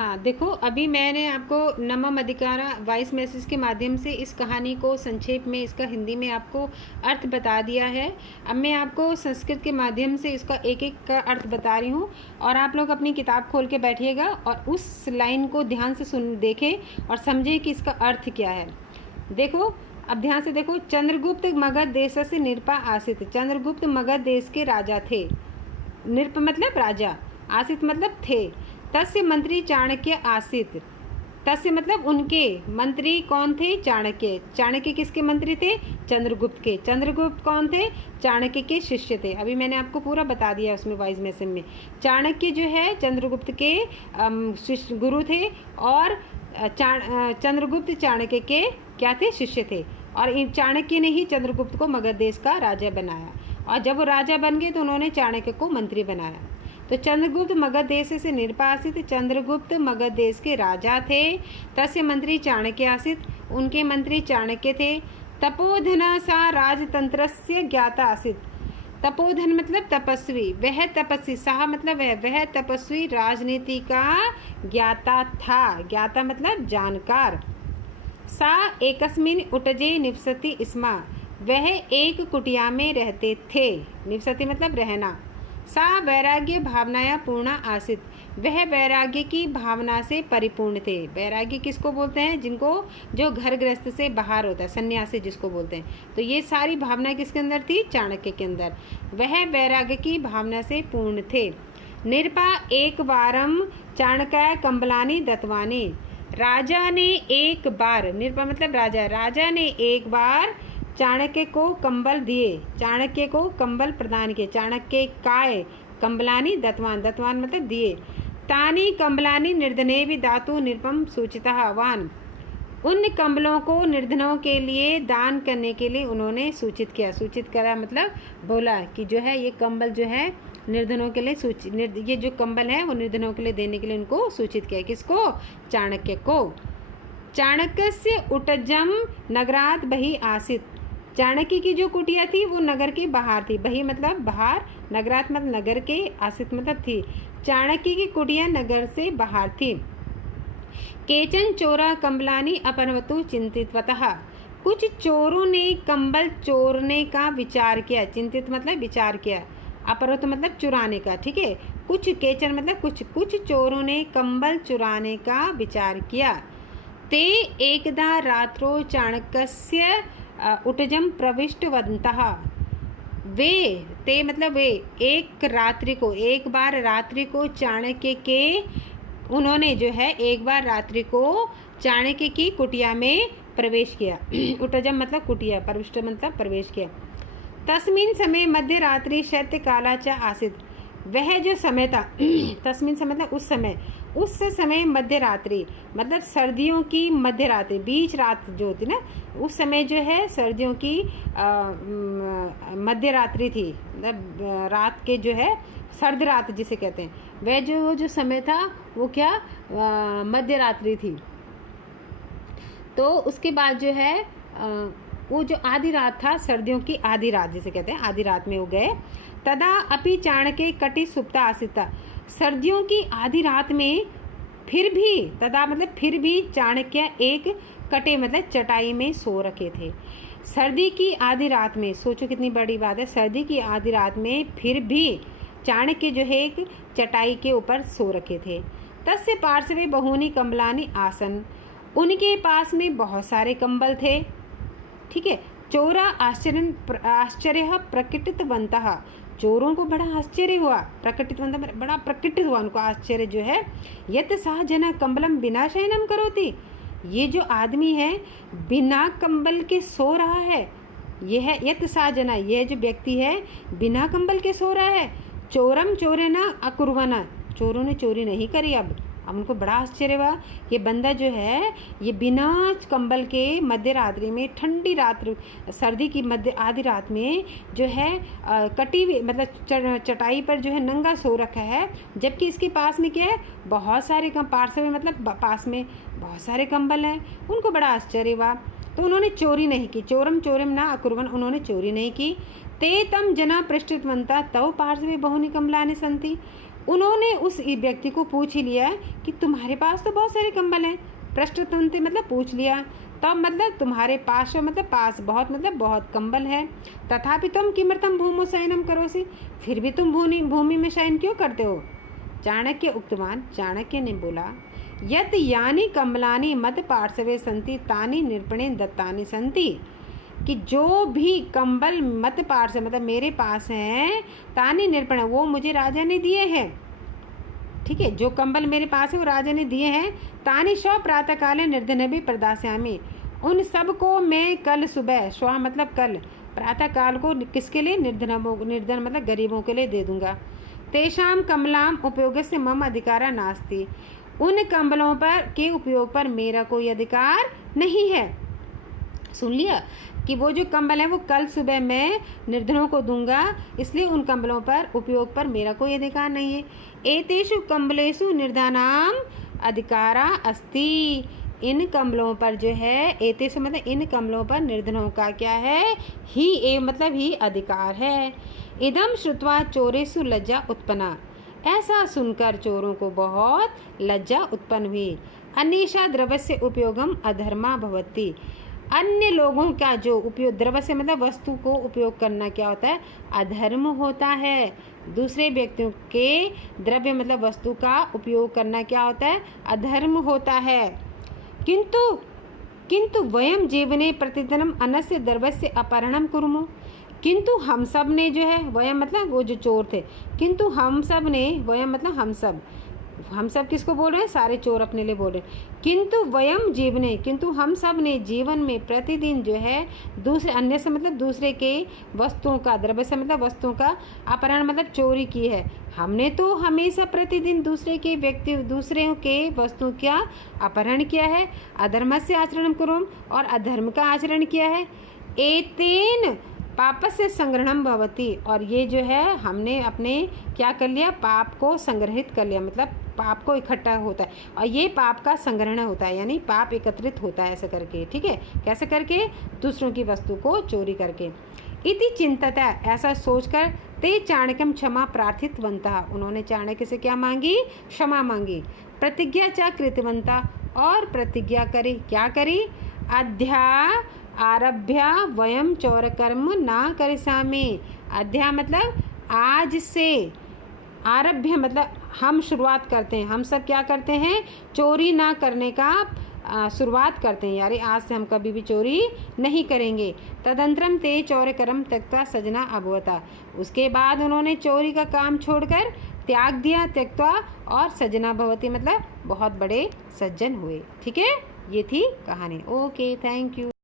हाँ, देखो अभी मैंने आपको नमम अधिकारा वॉइस मैसेज के माध्यम से इस कहानी को संक्षेप में इसका हिंदी में आपको अर्थ बता दिया है। अब मैं आपको संस्कृत के माध्यम से इसका एक एक का अर्थ बता रही हूँ और आप लोग अपनी किताब खोल के बैठिएगा और उस लाइन को ध्यान से देखें और समझें कि इसका अर्थ क्या है। देखो, अब ध्यान से देखो। चंद्रगुप्त मगध देश से निरपा आसित। चंद्रगुप्त मगध देश के राजा थे। निरप मतलब राजा, आसित मतलब थे। तस्य मंत्री चाणक्य आसित। तस्य मतलब उनके मंत्री कौन थे? चाणक्य। चाणक्य किसके मंत्री थे? चंद्रगुप्त के। चंद्रगुप्त कौन थे? चाणक्य के शिष्य थे। अभी मैंने आपको पूरा बता दिया उसमें वॉइस मैसेज में। चाणक्य जो है चंद्रगुप्त के शिष्य गुरु थे और चंद्रगुप्त चाणक्य के क्या थे? शिष्य थे। और चाणक्य ने ही चंद्रगुप्त को मगध देश का राजा बनाया और जब वो राजा बन गए तो उन्होंने चाणक्य को मंत्री बनाया। तो चंद्रगुप्त मगध देश से निरपासित। चंद्रगुप्त मगध देश के राजा थे। तस्य मंत्री चाणक्य आसित। उनके मंत्री चाणक्य थे। तपोधन सा राजतंत्रस्य ज्ञाता आसित। तपोधन मतलब तपस्वी। वह तपस्वी, सा मतलब वह तपस्वी राजनीति का ज्ञाता था। ज्ञाता मतलब जानकार। सा एकस्मिन् उटजे निवसति स्म। वह एक कुटिया में रहते थे। निवसति मतलब रहना। सा वैराग्य भावनाया पूर्णा आसित। वह वैराग्य की भावना से परिपूर्ण थे। वैराग्य किसको बोलते हैं? जिनको जो घर गृहस्थ से बाहर होता है, सन्यासी जिसको बोलते हैं। तो ये सारी भावना किसके अंदर थी? चाणक्य के अंदर। वह वैराग्य की भावना से पूर्ण थे। निरपा एक वारम चाणक्य कंबलानी दत्वानी। राजा ने एक बार, निरपा मतलब राजा, राजा ने एक बार चाणक्य को कंबल दिए। चाणक्य को कंबल प्रदान किए। चाणक्य काय कंबलानी दत्वान। दत्वान मतलब दिए। तानी कंबलानी निर्धने भी धातु निरपम सूचितः वान। उन कंबलों को निर्धनों के लिए दान करने के लिए उन्होंने सूचित किया। सूचित करा मतलब बोला कि जो है ये कंबल जो है निर्धनों के लिए ये जो कंबल है वो निर्धनों के लिए देने के लिए उनको सूचित किया। किसको? चाणक्य को। चाणक्यस्य उटजम नगरात बहि आसित। चाणक्य की जो कुटिया थी वो नगर के बाहर थी। बही मतलब बाहर, नगरात मतलब नगर के, आसित मतलब थी। चाणक्य की कुटिया नगर से बाहर थी। केचन चोरा कंबलानी अपहरतु चिंतितवतः। कुछ चोरों ने कंबल चोरने का विचार किया। चिंतित मतलब विचार किया। अपहरत मतलब चुराने का। ठीक है। कुछ, केचन मतलब कुछ चोरों ने कंबल चुराने का विचार किया। ते एकदा रात्रो चाणक्यस्य उटजम प्रविष्टवन्तः। वे, ते मतलब वे, एक बार रात्रि को चाणक्य के, उन्होंने जो है एक बार रात्रि को चाणक्य की कुटिया में प्रवेश किया। उटजम मतलब कुटिया, प्रविष्ट मतलब प्रवेश किया। तस्मिन् समय मध्य रात्रि शैत्य काला च आसित। वह जो समय था तस्मिन समय मतलब उस समय मध्य रात्रि मतलब सर्दियों की मध्य रात्रि, बीच रात जो होती ना, उस समय जो है सर्दियों की मध्य रात्रि थी। मतलब रात के जो है सर्द रात जिसे कहते हैं, वह जो समय था वो क्या मध्य रात्रि थी। तो उसके बाद जो है वो जो आधी रात था, सर्दियों की आधी रात जिसे कहते हैं, आधी रात में वो गए। तदा अपि चाणक्य कटि सुप्ता आसिता। सर्दियों की आधी रात में फिर भी, तदा मतलब फिर भी, चाणक्य एक कटे मतलब चटाई में सो रखे थे। सर्दी की आधी रात में, सोचो कितनी बड़ी बात है, सर्दी की आधी रात में फिर भी चाणक्य जो है एक चटाई के ऊपर सो रखे थे। तस्य पार्श्वे बहूनि कंबलानि आसन। उनके पास में बहुत सारे कंबल थे। ठीक है। चोरा आश्चर्य प्रकटितवन्तः। चोरों को बड़ा आश्चर्य हुआ। प्रकटितवन्तः बड़ा प्रकटित हुआ उनको आश्चर्य जो है। यत् सः जनः कंबलम बिना शयनम करोति। ये जो आदमी है बिना कंबल के सो रहा है। यह है यत् सः जनः, यह जो व्यक्ति है बिना कंबल के सो रहा है। चोरम चोरेण अकुर्वन्। चोरों ने चोरी नहीं करी। अब उनको बड़ा आश्चर्य हुआ, ये बंदा जो है ये बिना कंबल के मध्य रात्रि में, ठंडी रात्रि, सर्दी की मध्य आधी रात में जो है कटी हुई मतलब चटाई पर जो है नंगा सो रखा है, जबकि इसके पास में क्या है बहुत सारे पार्श्व में मतलब पास में बहुत सारे कंबल हैं। उनको बड़ा आश्चर्य हुआ। तो उन्होंने चोरी नहीं की। चोरम चोरम ना अकुर्वन्, उन्होंने चोरी नहीं की। ते तम जना पृष्ठवन्तः तव पार्श्वे बहूनि कंबलानि सन्ति। उन्होंने उस व्यक्ति को पूछ ही लिया कि तुम्हारे पास तो बहुत सारे कंबल हैं। पृष्ठतंत्र मतलब पूछ लिया, तब मतलब तुम्हारे पास मतलब पास बहुत मतलब बहुत कंबल है। तथापि तुम किमर्थम भूमौ शयनम करोसि, फिर भी तुम भूमि में शयन क्यों करते हो। चाणक्य उक्तवान, चाणक्य ने बोला, यत यानी कम्बलानि मत पार्श्वे सन्ति तानि निरूपणे दत्तानि सन्ति, कि जो भी कंबल मत पार्श्व मतलब मेरे पास हैं, तानि निरूपण वो मुझे राजा ने दिए हैं। ठीक है, जो कंबल मेरे पास है वो राजा ने दिए हैं। तानि स्व प्रातः काले निर्धन भी प्रदास्यामि, उन सब को मैं कल सुबह, स्व मतलब कल, प्रातः काल को किसके लिए, निर्धन मतलब गरीबों के लिए दे दूंगा। तेषाम कमलाम उपयोग से मम अधिकारा नास्ति, उन कंबलों पर के उपयोग पर मेरा कोई अधिकार नहीं है। सुन लिया कि वो जो कंबल है वो कल सुबह मैं निर्धनों को दूंगा, इसलिए उन कंबलों पर उपयोग पर मेरा कोई अधिकार नहीं है। एतेषु कंबलेषु निर्धनानाम अधिकारा अस्ति, इन कंबलों पर जो है, एतेषु मतलब इन कंबलों पर निर्धनों का क्या है, ही मतलब ही अधिकार है। इदम श्रुत्वा चोरेषु लज्जा उत्पन्ना, ऐसा सुनकर चोरों को बहुत लज्जा उत्पन्न हुई। अन्येषा द्रव्यस्य उपयोगम अधर्मा भवति, अन्य लोगों का जो उपयोग, द्रव्य से मतलब वस्तु को उपयोग करना क्या होता है, अधर्म होता है। दूसरे व्यक्तियों के द्रव्य मतलब वस्तु का उपयोग करना क्या होता है, अधर्म होता है। किंतु वयम जीवने प्रतिदिनम अनस्य द्रव्यस्य अपहरणम कुर्मो, किंतु हम सब ने जो है, वयम मतलब वो जो चोर थे, किंतु हम सब ने, वयम मतलब हम सब किसको बोल रहे हैं, सारे चोर अपने लिए बोल रहे हैं। किंतु वयम जीवने, किंतु हम सब ने जीवन में प्रतिदिन जो है दूसरे, अन्य से मतलब दूसरे के वस्तुओं का, द्रव्य से मतलब वस्तुओं का अपहरण मतलब चोरी की है। हमने तो हमेशा प्रतिदिन दूसरे के वस्तुओं का अपहरण किया है। अधर्म से आचरण करो, और अधर्म का आचरण किया है। एतेन पाप से संग्रहणम भवति, और ये जो है हमने अपने क्या कर लिया, पाप को संग्रहित कर लिया, मतलब पाप को इकट्ठा होता है, और ये पाप का संग्रहण होता है, यानी पाप एकत्रित होता है ऐसे करके। ठीक है, कैसे करके, दूसरों की वस्तु को चोरी करके। इति चिंतता, ऐसा सोचकर ते चाणक्यम क्षमा प्रार्थितवंता, उन्होंने चाणक्य से क्या मांगी, क्षमा मांगी। प्रतिज्ञा च कृतवंता, और प्रतिज्ञा करी, क्या करी, अध्या आरभ्य वयम चौरकर्म ना करिष्यामि, अध्या मतलब आज से, आरभ्य मतलब हम शुरुआत करते हैं, हम सब क्या करते हैं, चोरी ना करने का शुरुआत करते हैं, यानी आज से हम कभी भी चोरी नहीं करेंगे। तदंतरम ते चौरकर्म त्यक्त्वा सजना अभवता, उसके बाद उन्होंने चोरी का काम छोड़कर त्याग दिया, त्यक्त्वा, और सजना भवती मतलब बहुत बड़े सज्जन हुए। ठीक है, ये थी कहानी। Okay, thank you.